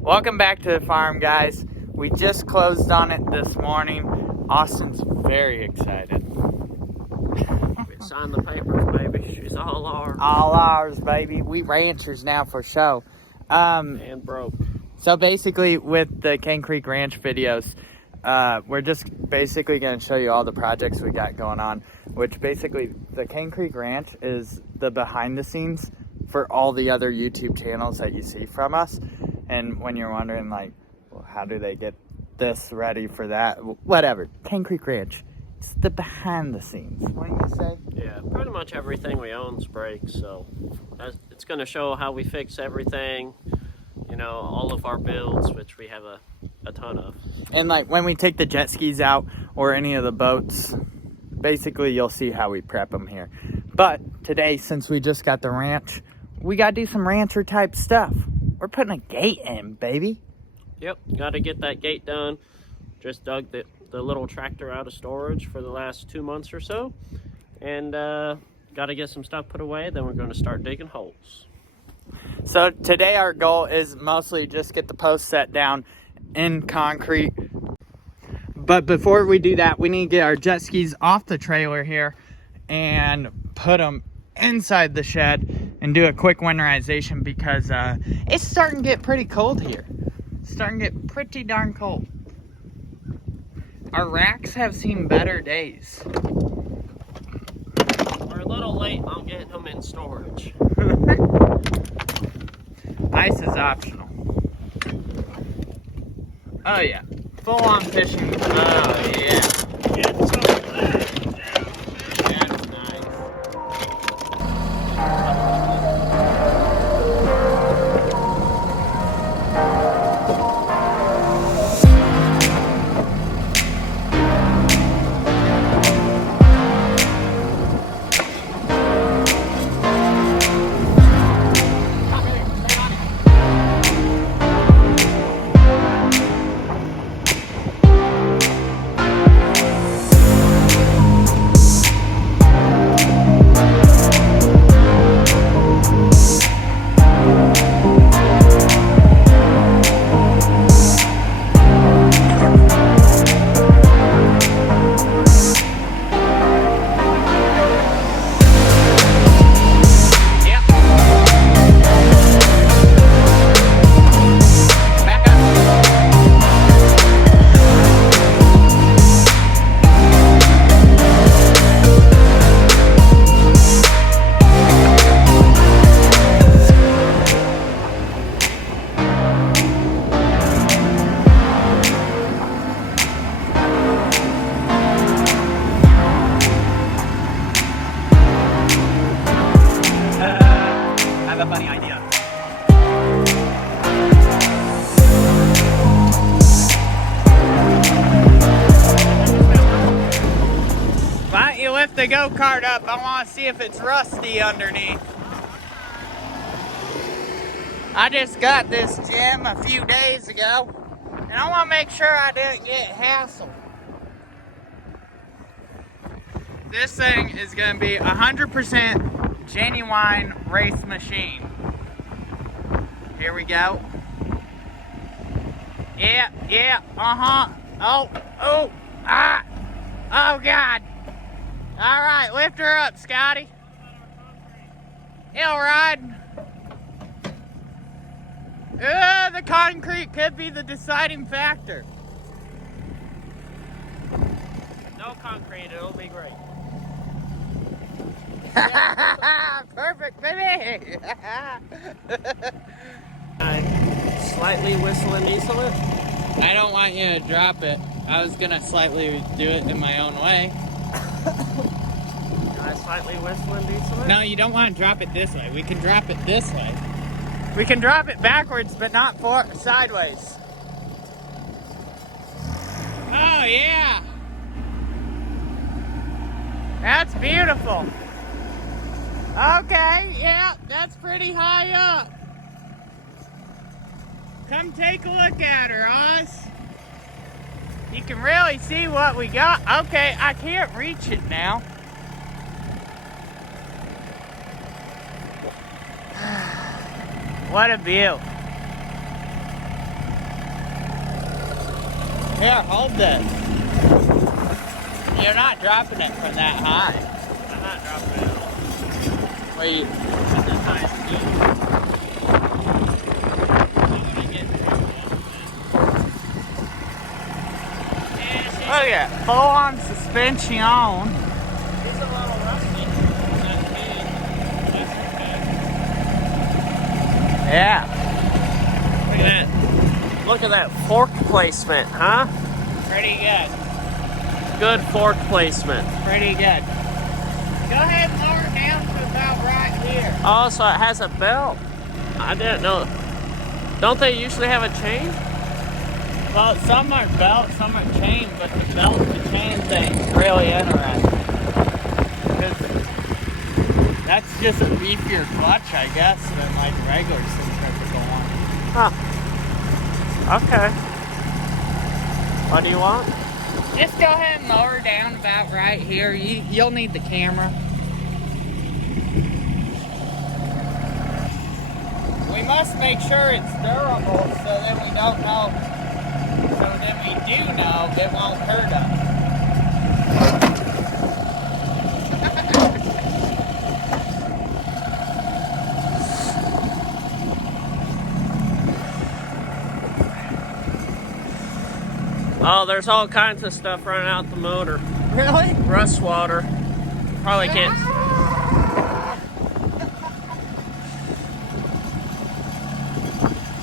Welcome back to the farm, guys. We just closed on it this morning. Austin's very excited. We signed the papers, baby. She's all ours. All ours, baby. We ranchers now for show. And broke. So basically with the Cane Creek Ranch videos, we're just basically going to show you all the projects we got going on, which basically the Cane Creek Ranch is the behind the scenes for all the other YouTube channels that you see from us. And when you're wondering, like, well, how do they get this ready for that? Whatever. Cane Creek Ranch. It's the behind the scenes. What do you say? Yeah, pretty much everything we own is brakes, so it's going to show how we fix everything, you know, all of our builds, which we have a ton of. And like when we take the jet skis out or any of the boats, basically you'll see how we prep them here. But today, since we just got the ranch, we got to do some rancher type stuff. We're putting a gate in, baby. Yep, got to get that gate done. Just dug the little tractor out of storage for the last 2 months or so. And got to get some stuff put away. Then we're going to start digging holes. So today our goal is mostly just get the posts set down in concrete. But before we do that, we need to get our jet skis off the trailer here and put them inside the shed and do a quick winterization because it's starting to get pretty cold here. It's starting to get pretty darn cold. Our racks have seen better days. We're a little late on getting them in storage. Ice is optional. Oh yeah, full on fishing. Oh yeah. That's nice. A funny idea. Why don't you lift the go-kart up? I want to see if it's rusty underneath. I just got this gym a few days ago, and I want to make sure I didn't get hassled. This thing is going to be 100% genuine race machine. Here we go. Yeah, oh, God. All right, lift her up, Scotty. It'll ride. The concrete could be the deciding factor. No concrete, it'll be great. Perfect, baby. Slightly whistle and diesel it. I don't want you to drop it. I was gonna slightly do it in my own way. Can I slightly whistle and diesel it? No, you don't want to drop it this way. We can drop it this way. We can drop it backwards, but not sideways. Oh yeah. That's beautiful. Okay, yeah, that's pretty high up. Come take a look at her, Oz. You can really see what we got. Okay, I can't reach it now. What a view. Here, hold this. You're not dropping it from that high. I'm not dropping it at all. Where you? That's as high as it goes. Look at that, full-on suspension. He's a little rusty. Yeah. Look at that. Look at that fork placement, huh? Pretty good. Good fork placement. Pretty good. Go ahead and lower it down to about right here. Oh, so it has a belt. I didn't know. Don't they usually have a chain? Well, some are belt, some are chain, but the belt to chain thing's really interesting. 'Cause that's just a beefier clutch, I guess, than like regular centrifugal one. Huh. Okay. What do you want? Just go ahead and lower down about right here. You'll need the camera. We must make sure it's durable so then we don't know. So then we do know it won't hurt us. Oh, there's all kinds of stuff running out the motor. Really? Rust water. Probably can't.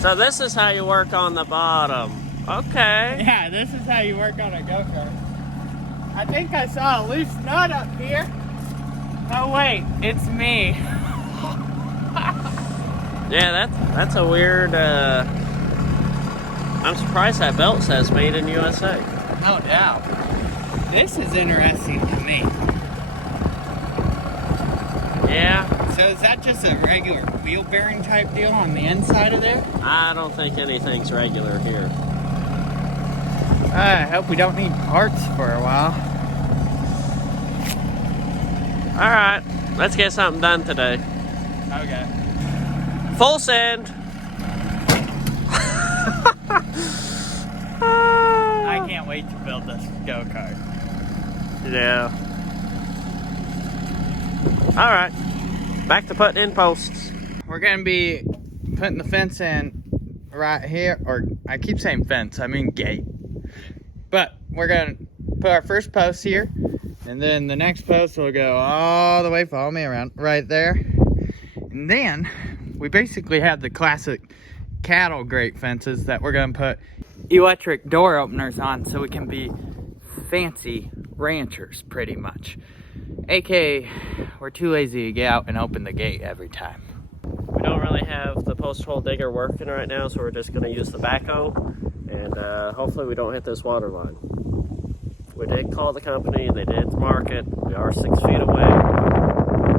So this is how you work on the bottom. Okay. Yeah, this is how you work on a go-kart. I think I saw a loose nut up here. Oh wait, it's me. Yeah, that's a weird. I'm surprised that belt says made in USA. No doubt. This is interesting to me. Yeah. So is that just a regular wheel bearing type deal on the inside of there? I don't think anything's regular here. I hope we don't need parts for a while. All right, let's get something done today. Okay. Full send. I can't wait to build this go-kart. Yeah. All right, back to putting in posts. We're gonna be putting the fence in right here, or I keep saying fence, I mean gate. But we're gonna put our first post here, and then the next post will go all the way, follow me around, right there. And then we basically have the classic cattle grate fences that we're gonna put electric door openers on so we can be fancy ranchers pretty much. AKA, we're too lazy to get out and open the gate every time. We don't really have the post hole digger working right now, so we're just going to use the backhoe, and hopefully we don't hit this water line. We did call the company, they did mark it. We are 6 feet away,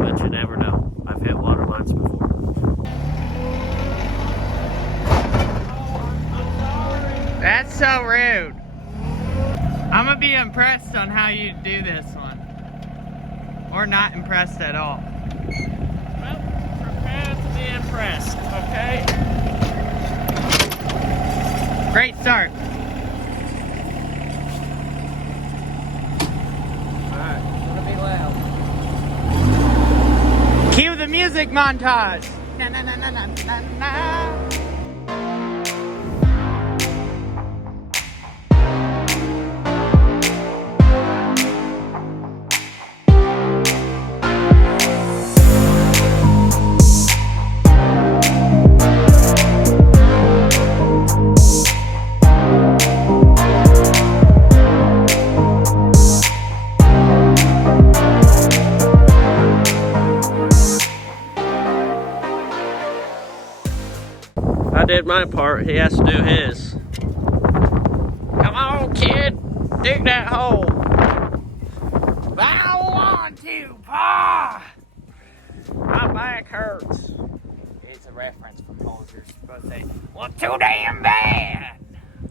but you never know. I've hit water lines before. That's so rude. I'm gonna be impressed on how you do this one. Or not impressed at all. Well, prepare to be impressed, okay? Great start. Alright, it's gonna be loud. Cue the music montage. Na na na na na na na. I did my part, he has to do his. Come on, kid, dig that hole. I want to, Pa. My back hurts. It's a reference from posers. Supposed to say, well, too damn bad.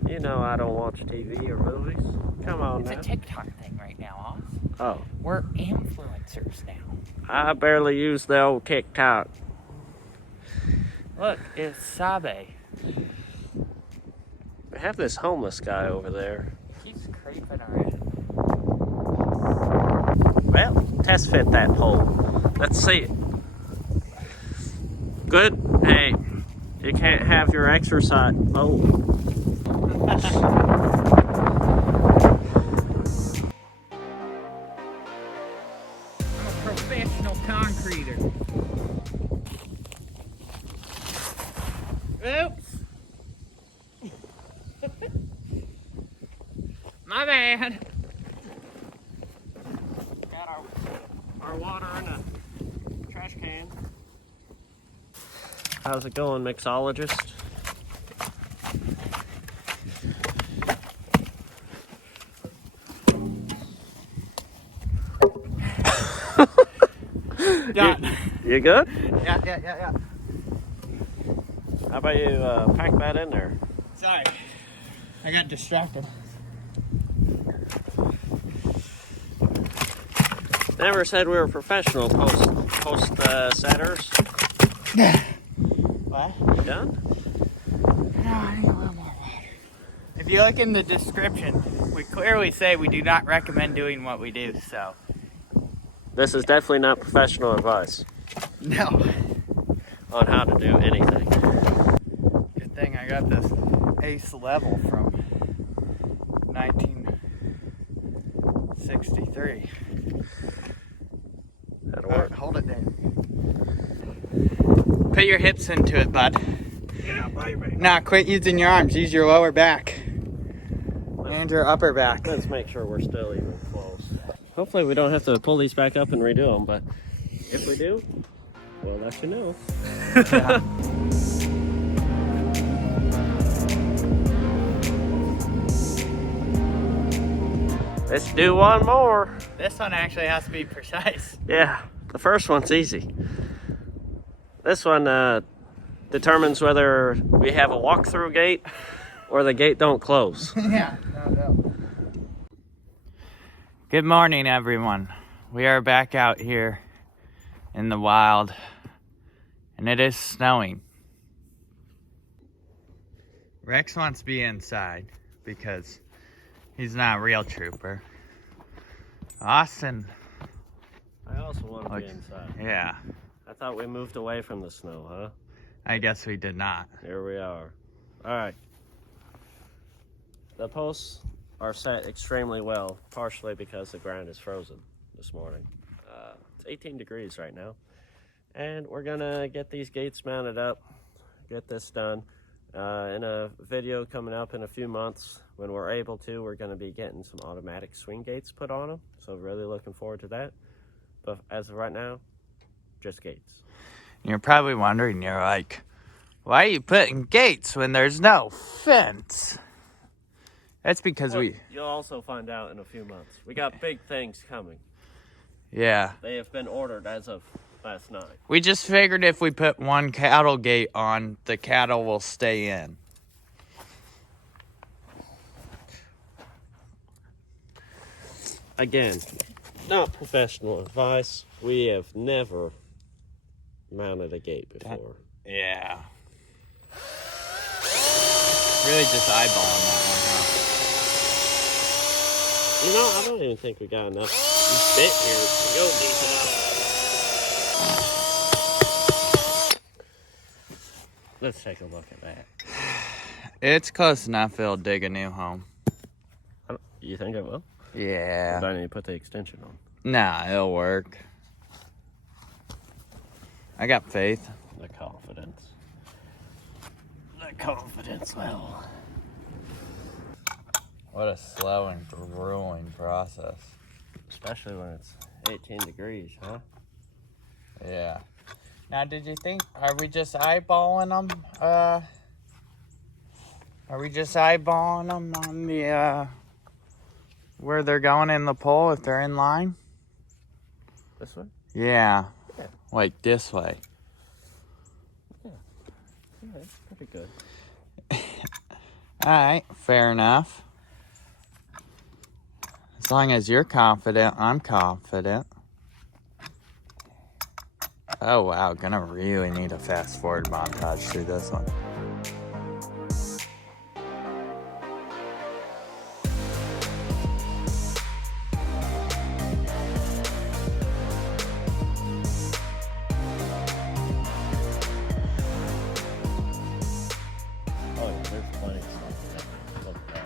You know I don't watch TV or movies. Come on It's now. a TikTok thing right now, Oz. Oh, We're influencers now. I barely use the old TikTok. Look, it's Sabe. We have this homeless guy over there. He keeps creeping around. Well, test fit that pole. Let's see it. Good. Hey, you can't have your exercise. Oh. I'm a professional concreter. Oops. My bad. Got our water in a trash can. How's it going, mixologist? Done. You good? Yeah. How about you pack that in there? Sorry. I got distracted. Never said we were professional post setters. What? You done? No, I need a little more water. If you look in the description, we clearly say we do not recommend doing what we do, so. This is definitely not professional advice No. on how to do anything. Good thing I got this ace level from 1963. That'll work. Hold it there. Put your hips into it, bud. Yeah, baby. Nah, quit using your arms. Use your lower back. And your upper back. Let's make sure we're still even close. Hopefully we don't have to pull these back up and redo them, but if we do, we'll let you know. Yeah. Let's do one more. This one actually has to be precise. Yeah, the first one's easy. This one determines whether we have a walk-through gate or the gate don't close. Yeah. No. Good morning, everyone. We are back out here in the wild, and it is snowing. Rex wants to be inside because he's not a real trooper. Austin. I also want to be inside. Yeah, I thought we moved away from the snow, huh? I guess we did not. Here we are. All right. The posts are set extremely well, partially because the ground is frozen this morning. It's 18 degrees right now. And we're gonna get these gates mounted up, get this done. In a video coming up in a few months, when we're able to, we're gonna be getting some automatic swing gates put on them. So really looking forward to that. But as of right now, just gates. You're probably wondering, you're like, why are you putting gates when there's no fence? That's because You'll also find out in a few months. We got big things coming. Yeah. They have been ordered as of last night. We just figured if we put one cattle gate on, the cattle will stay in. Again, not professional advice. We have never mounted a gate before. Yeah. Really just eyeballing that one, You know, I don't even think we got enough bit here to go deep enough. Let's take a look at that. It's close enough it'll dig a new home. You think it will? Yeah. Do I need to put the extension on? Nah, it'll work. I got faith. The confidence. The confidence level. What a slow and grueling process. Especially when it's 18 degrees, huh? Yeah. Now, did you think, are we just eyeballing them? Are we just eyeballing them on the, where they're going in the pole if they're in line? This way? Yeah. Yeah. Like this way. Yeah, pretty good. Alright, fair enough. As long as you're confident, I'm confident. Oh wow, gonna really need a fast forward montage through this one.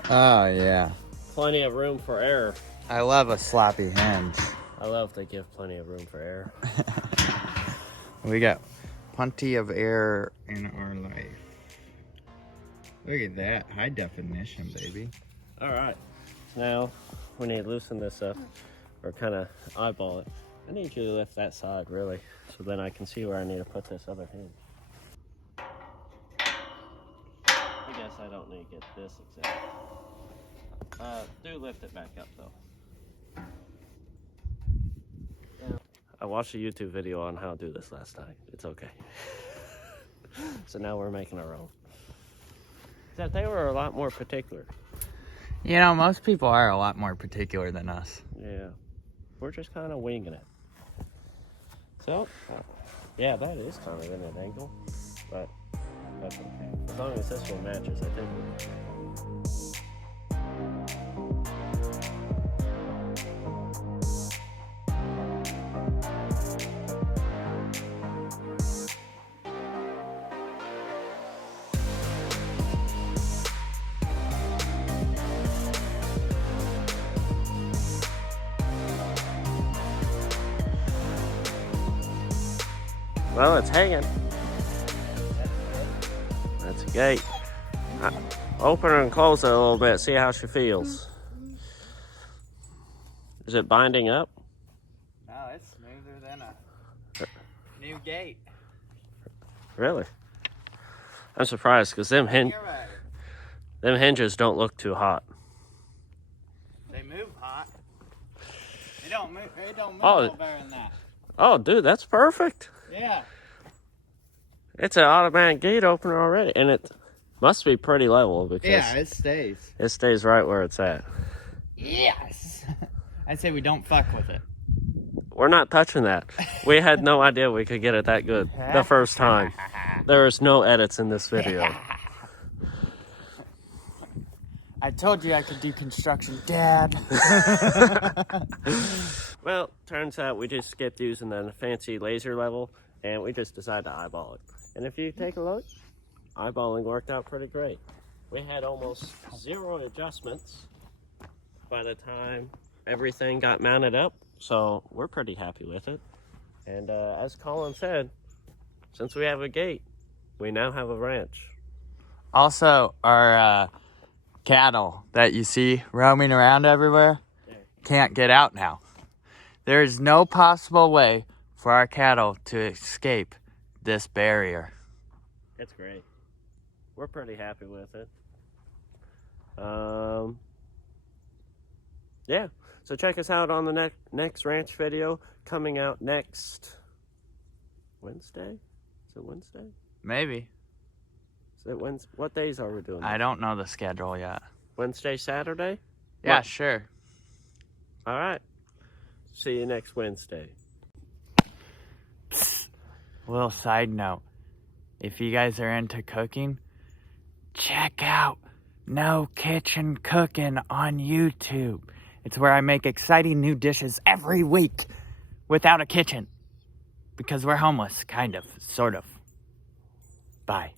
Oh, yeah. Plenty of room for error. I love a sloppy hinge. I love they give plenty of room for error. We got plenty of air in our life. Look at that. High definition, baby. All right. Now, we need to loosen this up or kind of eyeball it. I need you to lift that side, really, so then I can see where I need to put this other hinge. I guess I don't need to get this exact. Do lift it back up, though. Yeah. I watched a YouTube video on how to do this last night. It's okay. So now we're making our own. Except they were a lot more particular. You know, most people are a lot more particular than us. Yeah. We're just kind of winging it. So, yeah, that is kind of in an angle, but that's okay. As long as this one matches, I think we're okay. Well, it's hanging. That's a gate. Open her and close it a little bit, see how she feels. Is it binding up? No, it's smoother than a new gate. Really? I'm surprised because them hinges don't look too hot. They move hot. They don't move Oh. no better than that. Oh, dude, that's perfect. Yeah. It's an automatic gate opener already, and it must be pretty level because Yeah, it stays. it stays right where it's at. Yes. I'd say we don't fuck with it. We're not touching that. We had no idea we could get it that good the first time. There is no edits in this video. I told you I could do construction, Dad. Well, turns out we just skipped using the fancy laser level, and we just decided to eyeball it. And if you take a look, eyeballing worked out pretty great. We had almost 0 adjustments by the time everything got mounted up, so we're pretty happy with it. And as Collin said, since we have a gate, we now have a ranch. Also, our cattle that you see roaming around everywhere can't get out now. There is no possible way for our cattle to escape this barrier. It's great. We're pretty happy with it. Yeah, so check us out on the next ranch video coming out next Wednesday. Is it Wednesday? Maybe. Is it Wednesday? What days are we doing? I don't know the schedule yet. Wednesday, Saturday? Yeah, What? sure. All right. See you next Wednesday. Little side note. If you guys are into cooking, check out No Kitchen Cooking on YouTube. It's where I make exciting new dishes every week without a kitchen. Because we're homeless, kind of, sort of. Bye.